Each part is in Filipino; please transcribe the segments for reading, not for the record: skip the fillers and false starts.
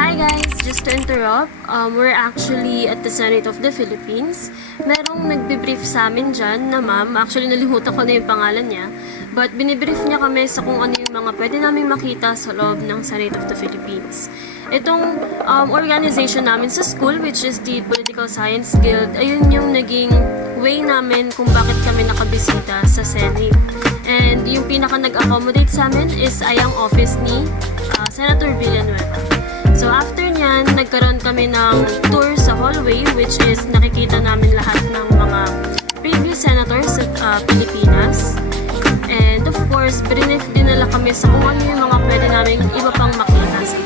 Hi guys! Just to interrupt, we're actually at the Senate of the Philippines. Merong nagbibrief sa amin dyan na ma'am, actually nalimutan ko na yung pangalan niya, but binibrief niya kami sa kung ano yung mga pwede namin makita sa loob ng Senate of the Philippines. Itong organization namin sa school, which is the Political Science Guild, ayun yung naging way namin kung bakit kami nakabisita sa Senate. And yung pinaka nag-accommodate sa amin is ayang office ni Senator Villanueva. So after nyan, nagkaroon kami ng tour sa hallway, which is nakikita namin lahat ng mga previous senators sa Pilipinas. And of course, brinif din nila kami sa kung ano yung mga pwede namin iba pang makita sa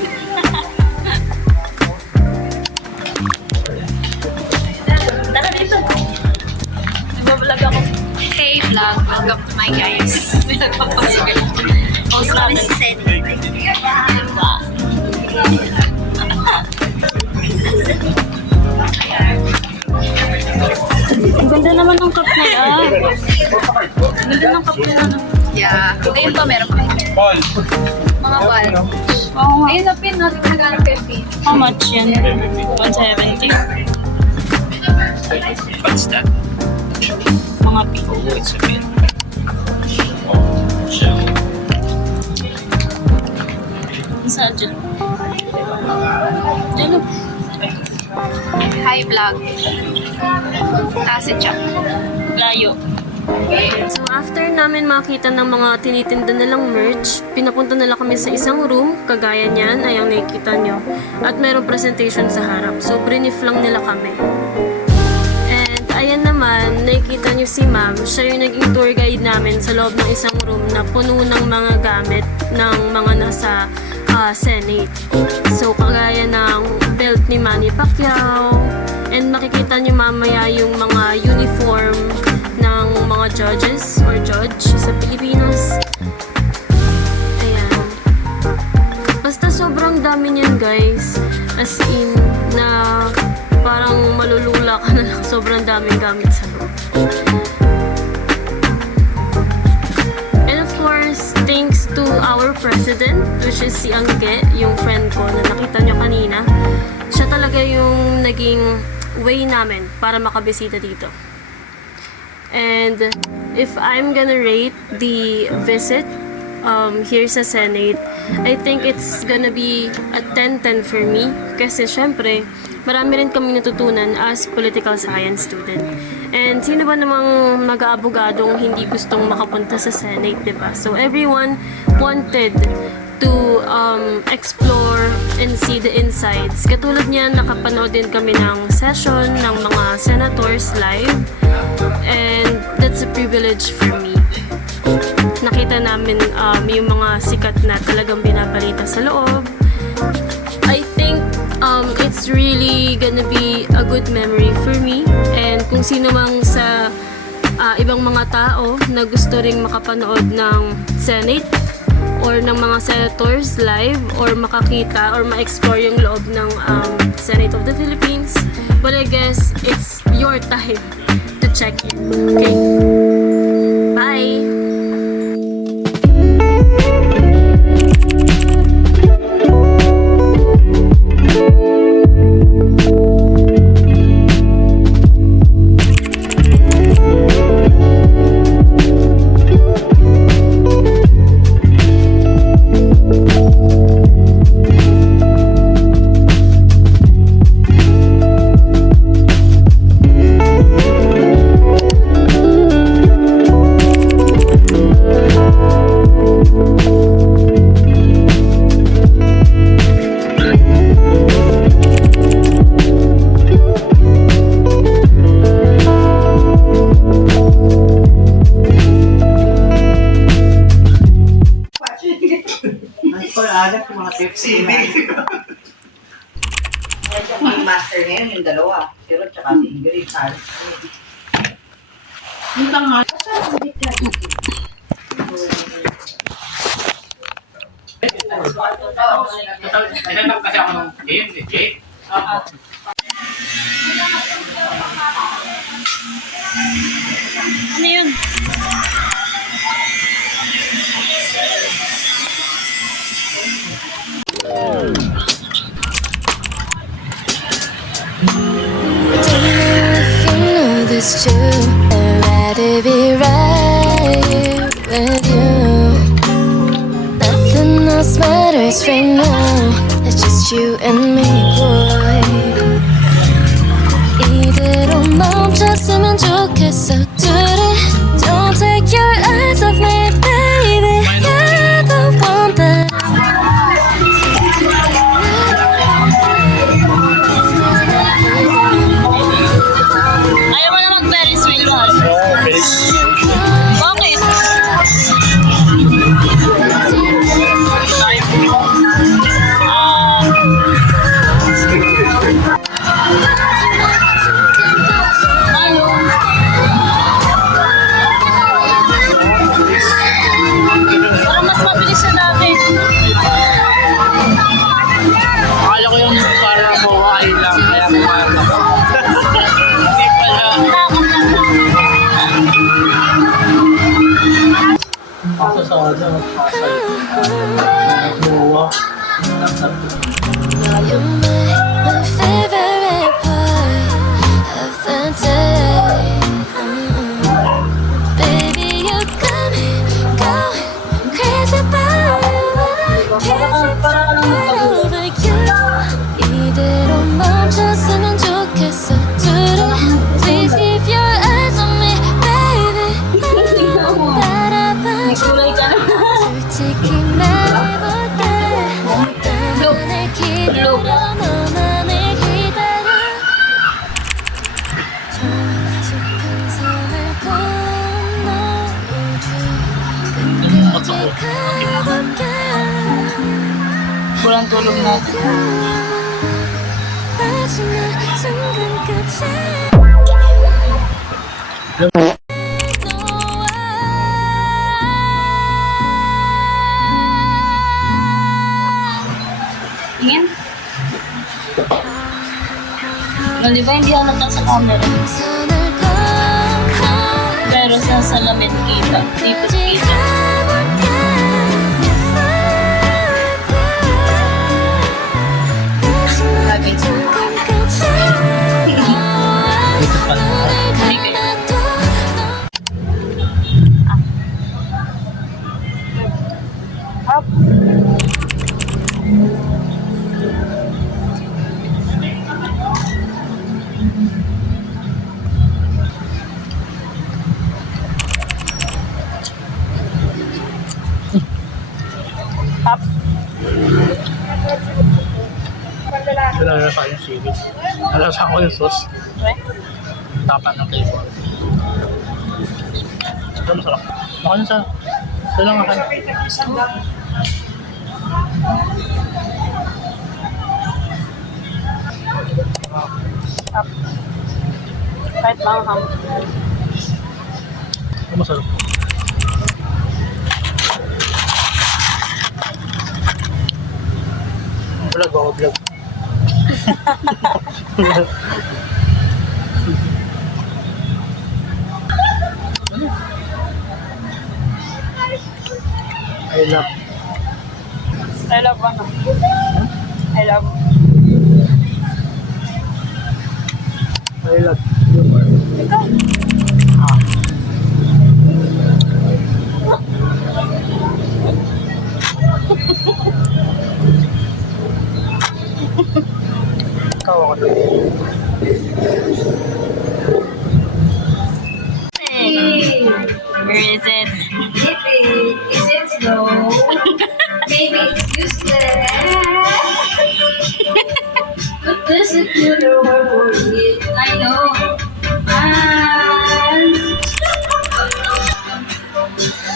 Tara dito. Nagbablog ako. Hey vlog, welcome to my guys. Post namin si Seni. Ang ganda naman ng cup na yan. Ang ganda ng cup na yan. Yeah. Ayun pa, meron pa. Ball. Mga ball. Oo nga. Ayun na pin, natin nagano 50. How much yan? 170. What's that? Mga pico. Oh, it's a pin. Saan dyan? Dyan. Hi vlog. Acid siya. Layo. So after namin makita ng mga tinitinda nilang merch, pinapunta nila kami sa isang room, kagaya niyan, ay ang nakikita nyo. At mayroong presentation sa harap. So brief lang nila kami. And ayan naman, nakikita nyo si ma'am, siya yung naging tour guide namin sa loob ng isang room na puno ng mga gamit ng mga nasa Senate. So kagaya ng belt ni Manny Pacquiao, and makikita nyo mamaya yung mga uniform ng mga judges or judge sa Pilipinas. Ayan. Basta sobrang dami niyan guys. As in, na parang malulula ka na lang. Sobrang daming gamit sa loob. And of course, thanks to our president, which is si Angge, yung friend ko na nakita nyo kanina. Siya talaga yung naging way namin para makabisita dito. And if I'm gonna rate the visit here sa Senate, I think it's gonna be a 10-10 for me. Kasi syempre, marami rin kami natutunan as political science student. And sino ba namang mag-aabogadong hindi gustong makapunta sa Senate, diba? So everyone wanted to explore and see the insides. Katulad niyan, nakapanood din kami ng session ng mga senators live. And that's a privilege for me. Nakita namin yung mga sikat na talagang binabalita sa loob. I think it's really gonna be a good memory for me. And kung sino mang sa ibang mga tao na gusto ring makapanood ng Senate or ng mga senators live or makakita or ma-explore yung loob ng Senate of the Philippines, but I guess it's your time to check it. Okay? Bye! Agad yung mga tips. Yung master na yun, yung dalawa. Si Rod tsaka si Ingrid. Yung tanga. Tinanong kasi ako ng game, Jake. Ano yun? 'Cause right now it's just you and me, boy. 이대로 멈췄으면 좋겠어, 둘이. Don't take your eyes off me, baby. You're the one that Ayaw mo na mag-Ferris wheel, mahal. Bakit? Parang mas mabilis siya dati. Akala ko yung para mawain lang, kaya kumain ako. Hindi pala. Paso sa ano, buwa. you're my favorite part of the day. Baby, you got me going crazy about you. Crazy about over you. 이대로 멈췄으면 좋겠어, 둘이. Please keep your eyes on me, baby. 바라봐줘. 솔직히 말해볼게. 너만을 기다려, 너만을 기다려. 저 숲은 섬을 건너 우주 끝까지 가볼게. Walang tulong natin. 마지막 순간까지 Tingin. Di ba hindi halata sa camera? 손을 걷고 Pero sa salamin kita. Tipos kita. 가볼게. Lagi. 순간까지 Dito pa naman. Hindi kayo. Up. Up. Nalasa yung sili. Nalasa ko yung sauce. Okay. Tapan ng flavor. Ito masarap. Baka yun sa... Ito lang akan. Up. Kahit manghang. Ito masarap. Vlog ako, vlog. I love. I love ano? I love. I love humor. Ikaw. Ikaw ako doon. Where is it? Is it slow? Maybe it's useless. But there's a cuter word for it. I know. And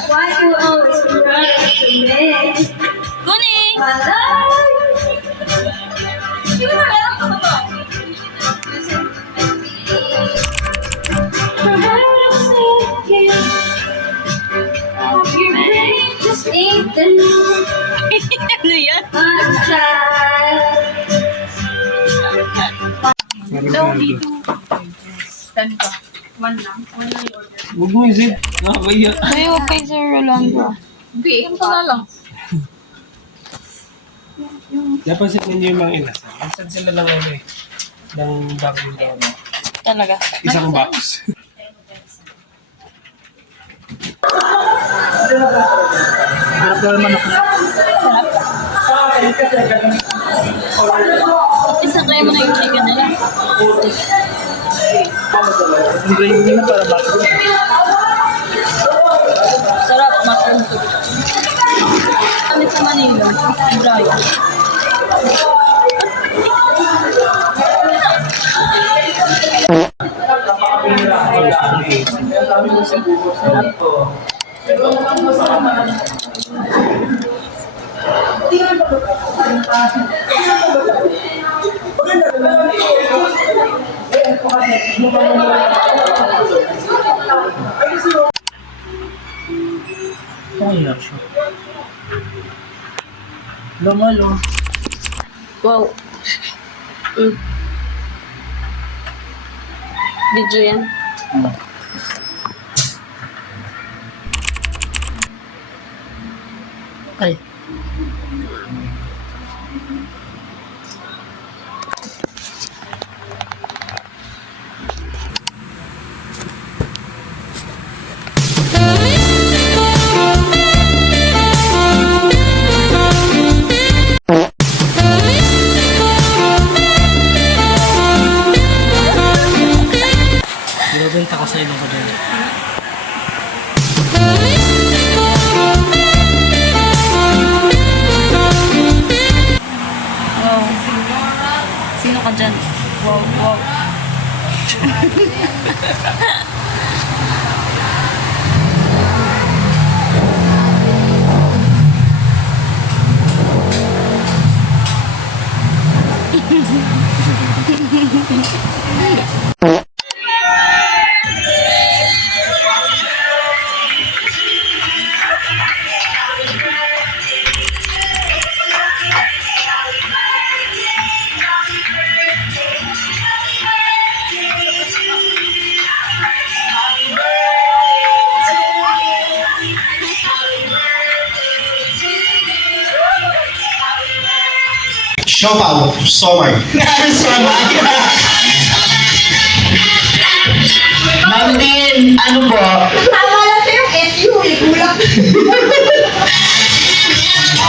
why you always run to me? Kuning! My life. You know that? Perhaps thinking of your brain just ain't the new. Ano yan? I'm tired. Daw dito. Saan ka? One lang. One lang yung order. Huwag mo isip. Nakakaya. Kayo kay Sir Rolando. Bigyan ko na lang. Napansin ninyo yung mga inasal. Minsan sila lang ano eh. Ng bagong down. Talaga. Isang box. Harap na naman ako. Isa try mo na yung chicken nila. Ang gravy na para mushroom. Sarap, mushroom soup. Kami sa Manila, dry. Okay na siya. Lamal, oh. Wow. Video yan. Ay. Binabenta ko sa inyo ko dyan. Wow. Sino ka dyan? Wow, wow. Siopaw, Somar. Somar. Ma'am Din, ano po? Tama lang sa'yo, SU eh, kulang.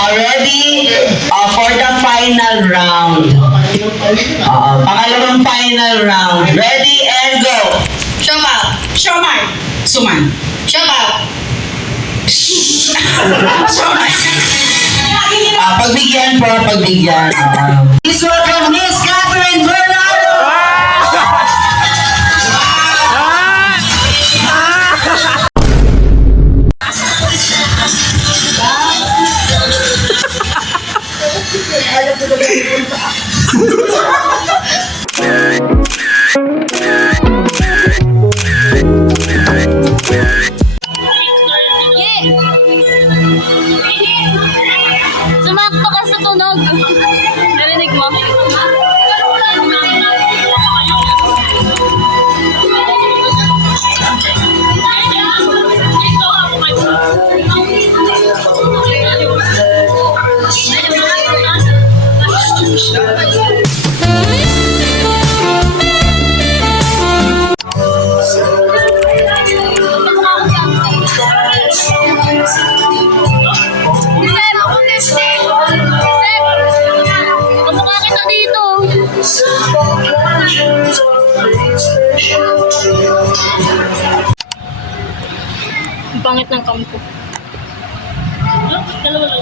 Ready for the final round. Pangalawang final round. Ready and go. Siopaw, Siomar, Suman. Siopaw. Somar. Pagbigyan po, pagbigyan. Please welcome Miss Catherine Bernardo! Sumakto ka sa tunog. Narinig mo? Kamukha kita dito. Ang pangit ng kampo. Dalawa lang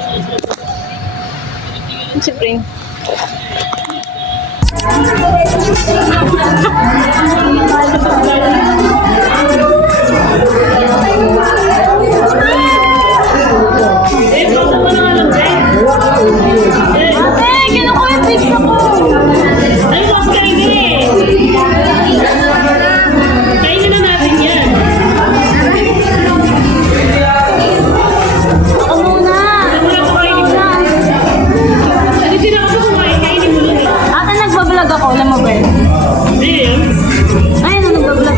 si Pring. Ate, nagbablog ako. Alam mo ba yun? Ayun, nagbablog.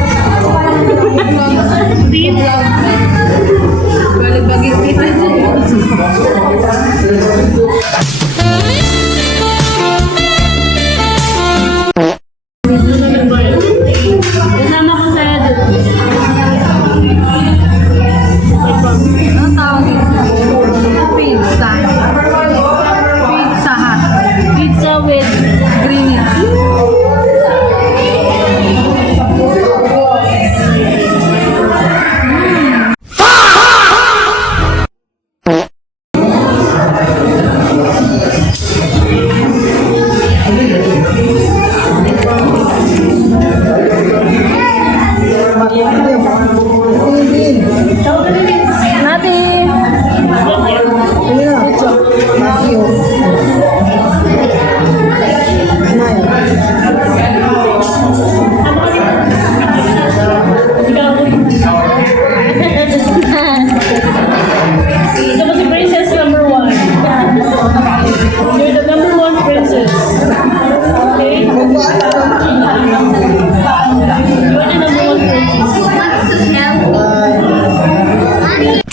Catherine.